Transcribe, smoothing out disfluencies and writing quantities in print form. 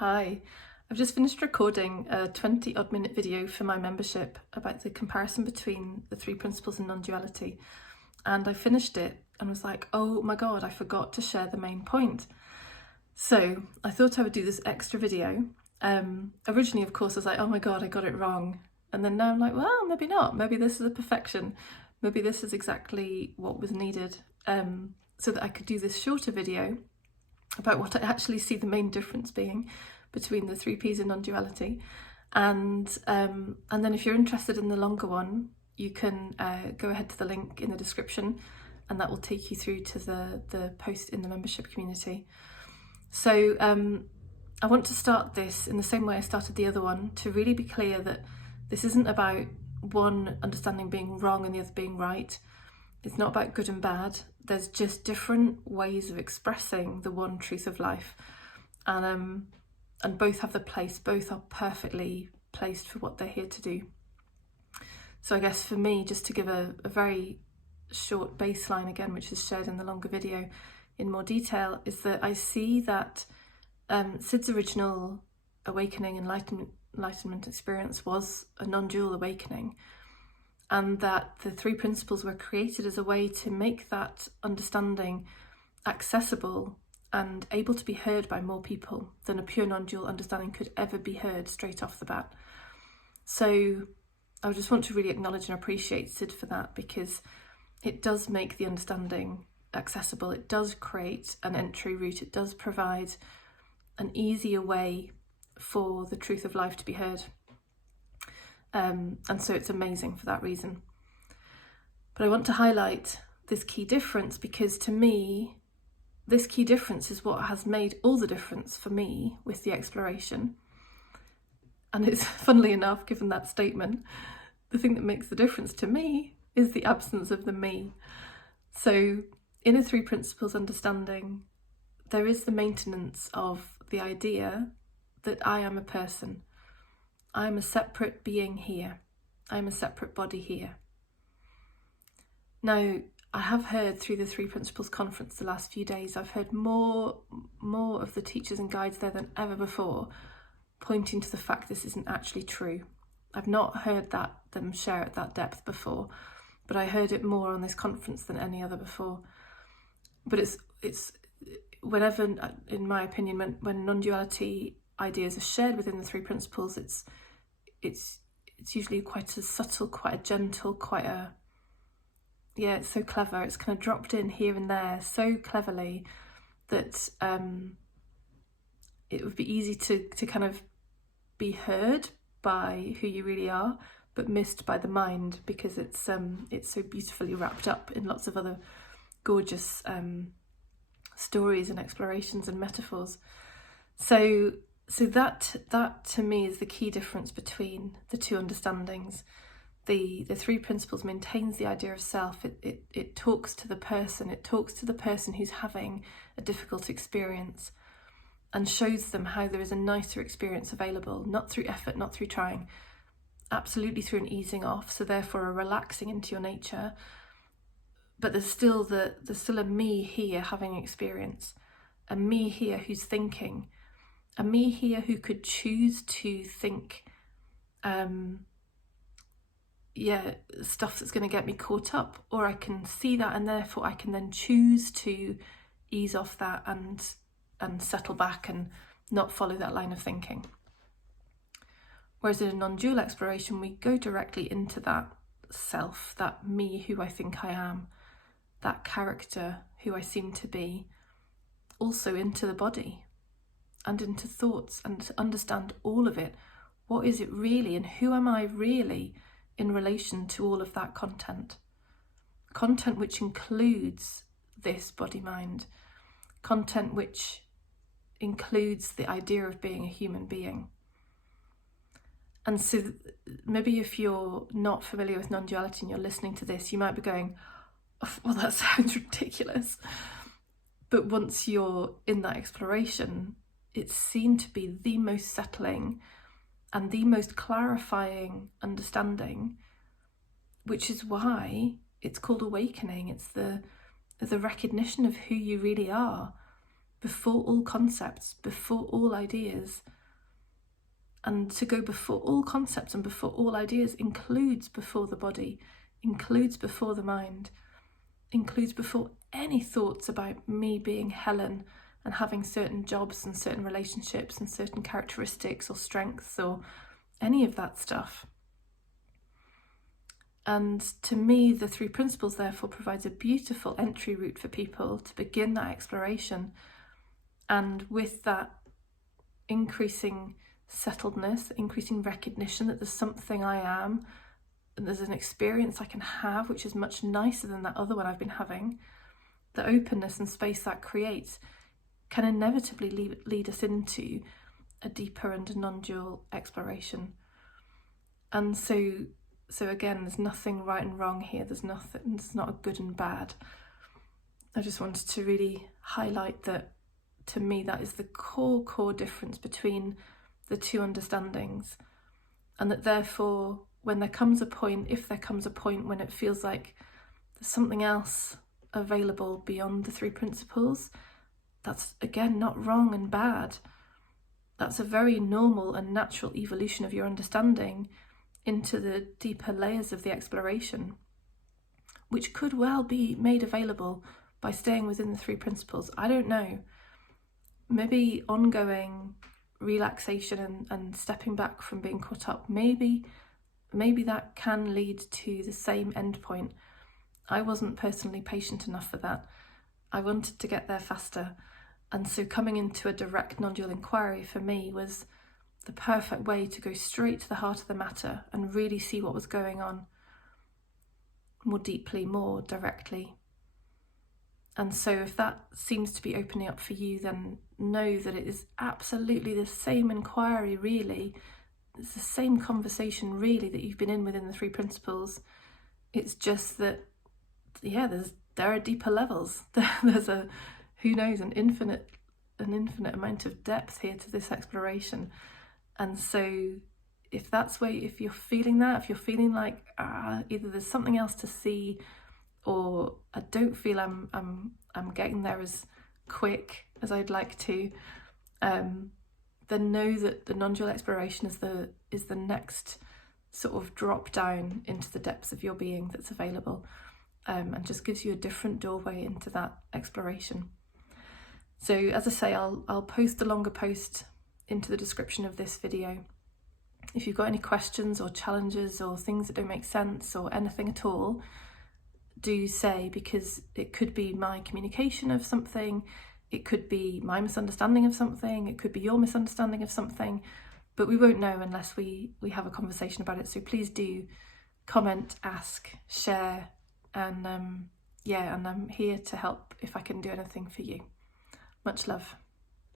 Hi, I've just finished recording a 20 odd minute video for my membership about the comparison between the three principles and non-duality, and I finished it and was like, oh my god, I forgot to share the main point. So I thought I would do this extra video. Originally, of course, I was like, oh my god, I got it wrong, and then now I'm like, well, maybe not, maybe this is a perfection, maybe this is exactly what was needed, so that I could do this shorter video about what I actually see the main difference being between the three P's and non-duality. And then if you're interested in the longer one, you can go ahead to the link in the description, and that will take you through to the post in the membership community. So I want to start this in the same way I started the other one, to really be clear that this isn't about one understanding being wrong and the other being right. It's not about good and bad. There's just different ways of expressing the one truth of life, and both have the place. Both are perfectly placed for what they're here to do. So I guess for me, just to give a very short baseline again, which is shared in the longer video in more detail, is that I see that Sid's original awakening, enlightenment experience was a non-dual awakening, and that the three principles were created as a way to make that understanding accessible and able to be heard by more people than a pure non-dual understanding could ever be heard straight off the bat. So I just want to really acknowledge and appreciate Sid for that, because it does make the understanding accessible. It does create an entry route. It does provide an easier way for the truth of life to be heard. And so it's amazing for that reason. But I want to highlight this key difference, because to me, this key difference is what has made all the difference for me with the exploration. And it's, funnily enough, given that statement, the thing that makes the difference to me is the absence of the me. So in a three principles understanding, there is the maintenance of the idea that I am a person. I'm a separate being here. I'm a separate body here. Now, I have heard through the Three Principles conference the last few days, I've heard more of the teachers and guides there than ever before, pointing to the fact this isn't actually true. I've not heard them share at that depth before, but I heard it more on this conference than any other before. But it's whenever, in my opinion, when non-duality ideas are shared within the three principles, it's usually quite a subtle, quite a gentle, it's so clever. It's kind of dropped in here and there so cleverly that it would be easy to kind of be heard by who you really are, but missed by the mind, because it's so beautifully wrapped up in lots of other gorgeous stories and explorations and metaphors. So that to me is the key difference between the two understandings. The three principles maintains the idea of self. It talks to the person. It talks to the person who's having a difficult experience, and shows them how there is a nicer experience available, not through effort, not through trying, absolutely through an easing off, so therefore a relaxing into your nature. But there's still a me here having experience, a me here who's thinking, a me here who could choose to think stuff that's going to get me caught up, or I can see that and therefore I can then choose to ease off that and settle back and not follow that line of thinking. Whereas in a non-dual exploration, we go directly into that self, that me who I think I am, that character who I seem to be, also into the body and into thoughts, and to understand all of it. What is it really, and who am I really in relation to all of that content? Content which includes this body-mind, content which includes the idea of being a human being. And so maybe if you're not familiar with non-duality and you're listening to this, you might be going, oh, well, that sounds ridiculous. But once you're in that exploration, it's seen to be the most settling and the most clarifying understanding, which is why it's called awakening. It's the recognition of who you really are, before all concepts, before all ideas. And to go before all concepts and before all ideas includes before the body, includes before the mind, includes before any thoughts about me being Helen and having certain jobs and certain relationships and certain characteristics or strengths or any of that stuff. And to me, the three principles therefore provides a beautiful entry route for people to begin that exploration. And with that increasing settledness, increasing recognition that there's something I am, and there's an experience I can have which is much nicer than that other one I've been having, the openness and space that creates can inevitably lead us into a deeper and non-dual exploration. And so again, there's nothing right and wrong here. There's not a good and bad. I just wanted to really highlight that, to me, that is the core difference between the two understandings. And that therefore, when there comes a point, if there comes a point when it feels like there's something else available beyond the three principles, that's again not wrong and bad. That's a very normal and natural evolution of your understanding into the deeper layers of the exploration, which could well be made available by staying within the three principles. I don't know. Maybe ongoing relaxation and stepping back from being caught up, maybe that can lead to the same endpoint. I wasn't personally patient enough for that. I wanted to get there faster. And so coming into a direct non-dual inquiry for me was the perfect way to go straight to the heart of the matter and really see what was going on more deeply, more directly. And so if that seems to be opening up for you, then know that it is absolutely the same inquiry, really. It's the same conversation, really, that you've been in within the three principles. It's just that, yeah, there are deeper levels. There's who knows, an infinite amount of depth here to this exploration. And so if you're feeling that, if you're feeling like either there's something else to see, or I don't feel I'm getting there as quick as I'd like to, then know that the non-dual exploration is the next sort of drop down into the depths of your being that's available, and just gives you a different doorway into that exploration. So as I say, I'll post a longer post into the description of this video. If you've got any questions or challenges or things that don't make sense or anything at all, do say, because it could be my communication of something, it could be my misunderstanding of something, it could be your misunderstanding of something, but we won't know unless we have a conversation about it. So please do comment, ask, share, and and I'm here to help if I can do anything for you. Much love.